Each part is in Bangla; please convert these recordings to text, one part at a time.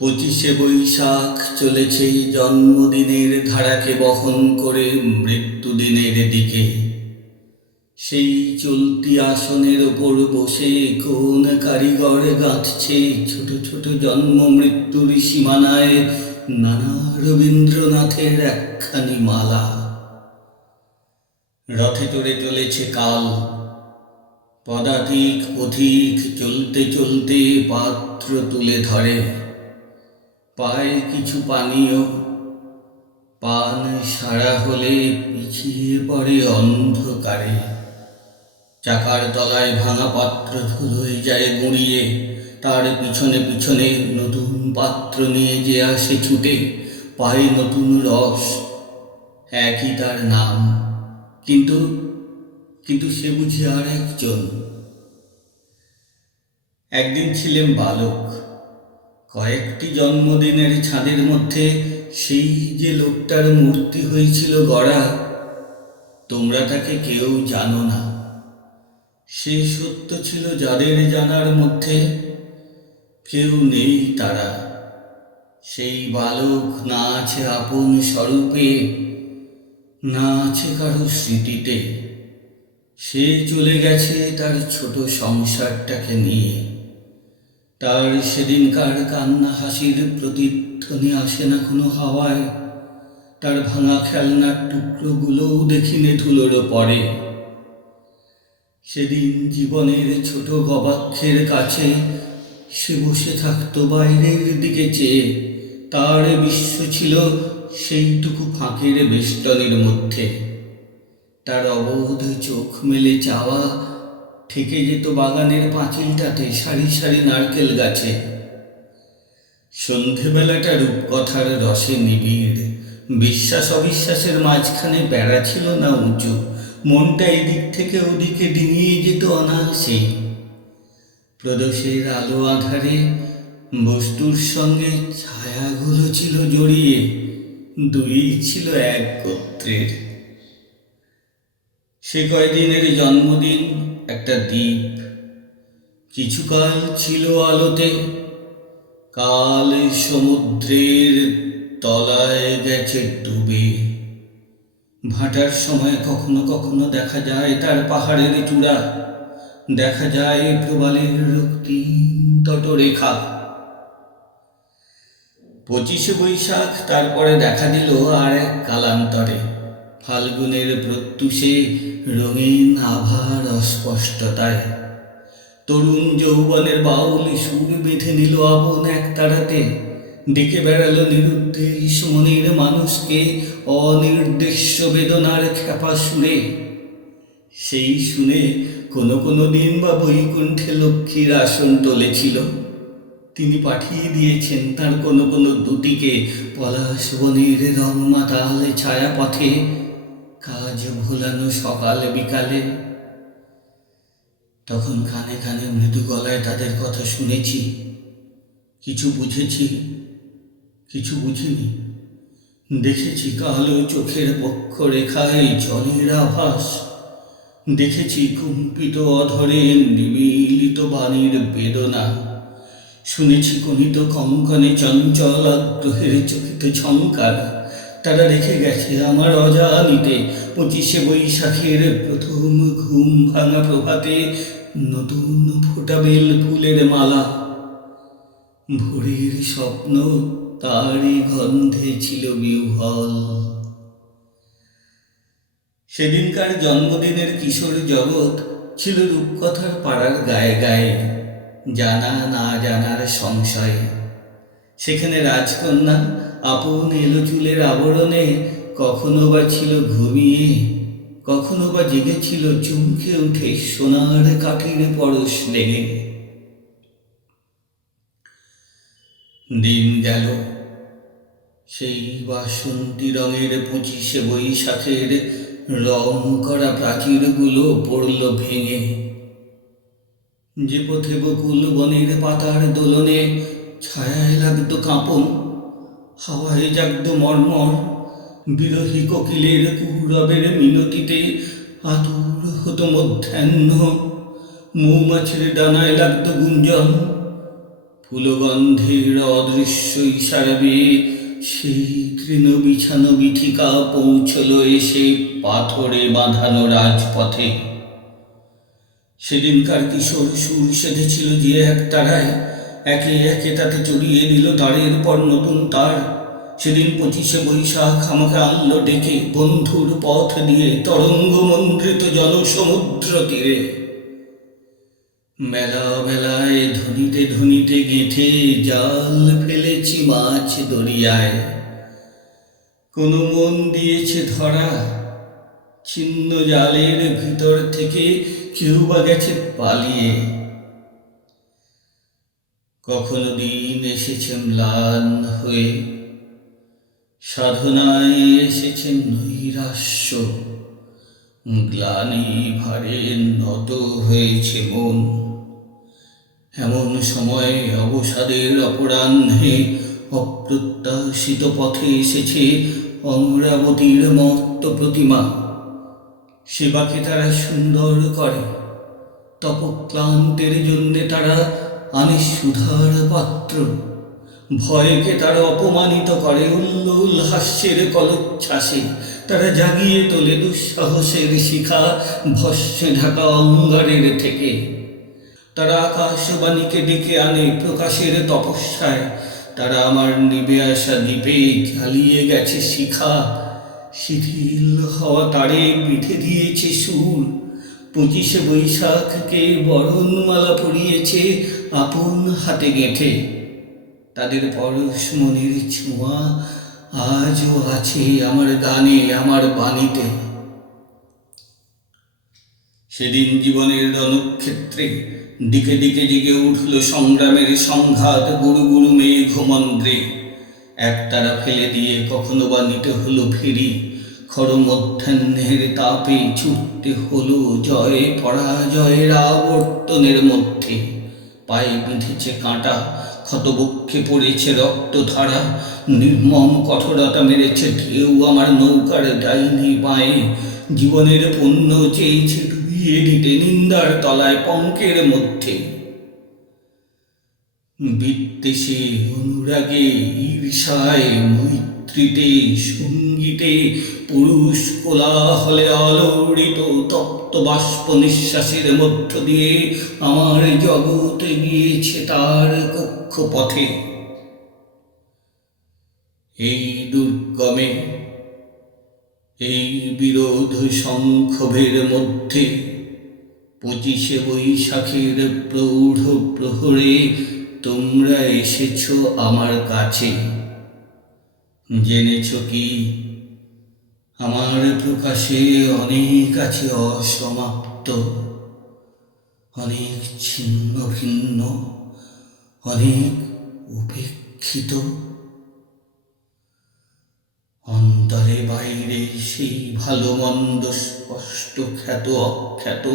পঁচিশে বৈশাখ চলেছে জন্মদিনের ধারাকে বহন করে মৃত্যুদিনের দিকে। সেই চলতি আসনের ওপর বসে কোন কারিগর গাঁথছে ছোট ছোট জন্ম মৃত্যুর সীমানায় নানা রবীন্দ্রনাথের একখানি মালা। রথে চড়ে চলেছে কাল, পদাতিক পথিক চলতে চলতে পাত্র তুলে ধরে। পায় কিছু পানীয়, পান সারা হলে পিছিয়ে পড়ে অন্ধকারে। চাকার তলায় ভাঙা পাত্র ধুলোয় যায় গুঁড়িয়ে, তার পিছনে পিছনে নতুন পাত্র নিয়ে যে আসে ছুটে, পায় নতুন রস। একই তার নাম, কিন্তু কিন্তু সে বুঝি আর একজন। একদিন ছিলেন বালক, কয়েকটি জন্মদিনের ছাদের মধ্যে সেই যে লোকটার মূর্তি হয়েছিল গড়া, তোমরা তাকে কেউ জানো না। সে সত্য ছিল যাদের জানার মধ্যে, কেউ নেই তারা। সেই বালক না আছে আপন স্বরূপে, না আছে কারো স্মৃতিতে। সে চলে গেছে তার ছোট সংসারটাকে নিয়ে। তার সেদিনকার কান্না হাসির প্রতিধ্বনি আসে না কোনো হাওয়ায়। তার ভাঙা খেলনার টুকরোগুলোও দেখিনে ধুলোর পরে। সেদিন জীবনের ছোট গবাক্ষের কাছে সে বসে থাকতো বাইরের দিকে চেয়ে। তার বিশ্ব ছিল সেইটুকু ফাঁকের বেষ্টনীর মধ্যে। তার অবোধ চোখ মেলে চাওয়া থেকে যেত বাগানের পাঁচিলটাতে সারি সারি নারকেল গাছে। সন্ধেবেলাটা রূপকথার রসে নিবিড়। বিশ্বাস অবিশ্বাসের মাঝখানে বেড়া ছিল না উঁচু। মনটা এদিক থেকে ওদিকে ডিঙিয়ে যেত অনায়াসে। প্রদোষের আলো আধারে বস্তুর সঙ্গে ছায়াগুলো ছিল জড়িয়ে, দুই ছিল এক গোত্রের। সে কয়দিনের জন্মদিন একটা দ্বীপ, কিছুকাল ছিল আলোতে, কাল সমুদ্রের তলায় গেছে ডুবে। ভাটার সময় কখনো কখনো দেখা যায় তার পাহাড়ের চূড়া, দেখা যায় প্রবালের রক্তিম তটরেখা। 25শে বৈশাখ তারপরে দেখা দিল আর এক কালান্তরে। ফাল্গুনের প্রত্যুষে রঙিন আভার অস্পষ্টতায় তরুণ যৌবনের বাউল সুর বেঁধে নিল আপন এক তারাতে। ডেকে বেড়ালো নিরুদ্দেশ মনের মানুষকে অনির্দেশ্য বেদনার খ্যাপা সুরে। সেই শুনে কোনো কোনো দিন বা বৈকুণ্ঠে লক্ষ্মীর আসন টলেছিল। তিনি পাঠিয়ে দিয়েছেন তার কোনো কোনো দুটিকে পলাশ বনের রং মাতাল ছায়াপথে, কাজ ভোলানো সকাল বিকালে। তখন কানে কানে মৃদু গলায় তাদের কথা শুনেছি। কিছু বুঝেছি, কিছু বুঝিনি। দেখেছি কালো চোখের বক্ষ রেখায় জলের আভাস। দেখেছি কম্পিত অধরে নিমিলিত বাণীর বেদনা। শুনেছি কনিত কঙ্কনে চঞ্চল আগ্রহের চকিত ঝঙ্কার। তারা রেখে গেছে আমার অজানিতে 25শে বৈশাখের প্রথম ঘুম ভাঙা প্রভাতে নতুন ফোটা বেল ফুলের মালা। ভোরের স্বপ্ন তারই গন্ধে ছিল বিহ্বল। সেদিনকার জন্মদিনের কিশোর জগৎ ছিল রূপকথার পাড়ার গায়ে গায়ে, জানা না জানার সংশয়ে। সেখানে রাজকন্যা আপন এলো চুলের আবরণে কখনো বা ছিল ঘুমিয়ে, কখনো বা জেগেছিল চমকে উঠে সোনার কাঠির পরশ লেগে। দিন গেল, সেই বাসন্তী রঙের 25শে বৈশাখের রং করা প্রাচীরগুলো পড়ল ভেঙে। যে পথে বকুল বনের পাতার দোলনে ছায়ায় লাগত কাঁপন, হাওয়ায় জাগত মর্মর, বিরহী কোকিলের কুরবের মিনতিতে আতুর হতো মধ্যাহ্ন, মৌমাছির ডানায় লাগত গুঞ্জন। ফুলগন্ধের অদৃশ্য ইশারাবে সেই তৃণ বিছানো বিথিকা পৌঁছল এসে পাথরে বাঁধানো রাজপথে। সেদিনকার কিশোর সুর সেধেছিল যে এক তারায়, একে একে তাতে চড়িয়ে দিল তারের পর নতুন তার। সেদিন 25শে বৈশাখ আমাকে আনলো ডেকে বন্ধুর পথ দিয়ে তরঙ্গ মন্দ্রিত জলসমুদ্র তীরে। মেলা মেলায় ধনিতে ধনিতে গেঁথে জাল ফেলেছি মাছ দরিয়ায়। কোনো মন দিয়েছে ধরা, ছিন্ন জালের ভিতর থেকে কেউ বা গেছে পালিয়ে। কখনো দিন এসেছে ম্লান হয়ে, সাধনায় এসেছে নৈরাশ্য, গ্লানি ভারে নত হয়েছে মন। এমন সময় অবসাদের অপরাহ্নে অপ্রত্যাশিত পথে এসেছে অমরাবতীর মর্ত প্রতিমা। সেবাকে তারা সুন্দর করে, তপক্লান্তের জন্যে তারা আনে সুধার পাত্র। ভয়কে তারা অপমানিত করে উল্লোল হাস্যের কলোচ্ছ্বাসে। তারা জাগিয়ে তোলে দুঃসাহসের শিখা ভস্মে ঢাকা অঙ্গারের থেকে। তারা আকাশবাণীকে ডেকে আনে প্রকাশের তপস্যায়। তারা আমার নিবে আসা দ্বীপে জ্বালিয়ে গেছে শিখা। শিথিল হওয়া তারে বেঁধে দিয়েছে সুর। 25শে বৈশাখকে বরণমালা পরিয়েছে আপন হাতে গেঁথে। তাদের পরশমণির ছোঁয়া আজও আছে আমার গানে, আমার বাণীতে। সেদিন জীবনের রণক্ষেত্রে দিকে দিকে জেগে উঠল সংগ্রামের সংঘাত গুরু গুরু মেঘমন্দ্রে। একতারা ফেলে দিয়ে কখনো বা নিতে হলো ফেরি। খর মধ্যাহ্নের তাপে ছুটতে হলো জয় পরাজয়ের আবর্তনের মধ্যে। পায়ে বিঁধেছে কাঁটা, ক্ষতবক্ষে পড়েছে রক্তধারা। নির্মম কঠোরতা মেরেছে ঢেউ আমার নৌকার ডাইনি পায়ে। জীবনের পুণ্য চেয়েছে ডুবিয়ে দিতে নিন্দার তলায় পঙ্কের মধ্যে। বিদ্বেষে, অনুরাগে, ঈর্ষায়, মৈত্রীতে, সঙ্গীতে, পুরুষ কোলাহলে আলোড়িত তপ্ত বাষ্প নিঃশ্বাসের মধ্য দিয়ে আমার জগৎ গিয়েছে তার কক্ষপথে। এই দুর্গমে, এই বিরোধ সংক্ষোভের মধ্যে 25শে বৈশাখের প্রৌঢ় প্রহরে তোমরা এসেছ আমার কাছে। জেনেছ কি আমার প্রকাশে অনেক আছে অসমাপ্ত, অনেক ছিন্ন ভিন্ন, অনেক উপেক্ষিত। অন্তরে বাইরে সেই ভালো মন্দ স্পষ্ট খ্যাত অখ্যাত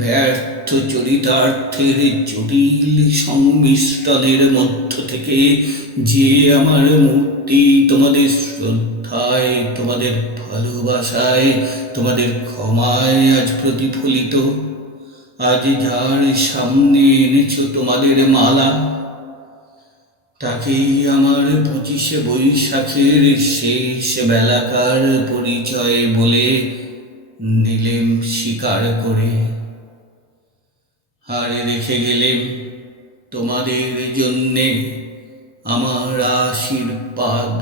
ব্যর্থ চরিতার্থের জটিল সংমিশ্রণের মধ্য থেকে যে আমার মূর্তি তোমাদের শ্রদ্ধায়, তোমাদের ভালোবাসায়, তোমাদের ক্ষমায় আজ প্রতিফলিত। আজ যার সামনে এনেছ তোমাদের মালা, তাকেই আমার 25শে বৈশাখের শেষ বেলাকার পরিচয় বলে নিলেম স্বীকার করে। আর রেখে গেলেম তোমাদের জন্যে আমার আশীর্বাদ।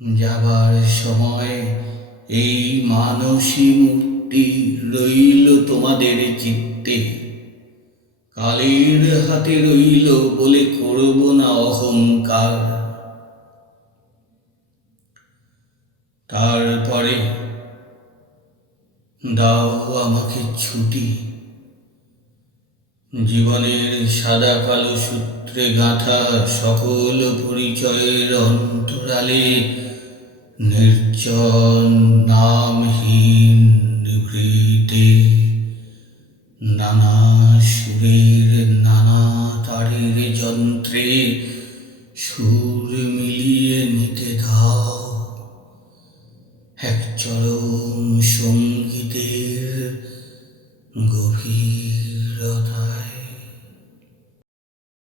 যাবার সময় এই মানসী মূর্তি রইল তোমাদের চিত্তে। কালের হাতে রইল বলে করব না অহংকার। তারপরে দাও আমাকে ছুটি। জীবনের সাদা কালো সূত্রে গাঁথা সকল পরিচয়ের অন্তরালে নির্জন নামহীন নিভৃতে নানা সুরের নানা তারের যন্ত্রে সুর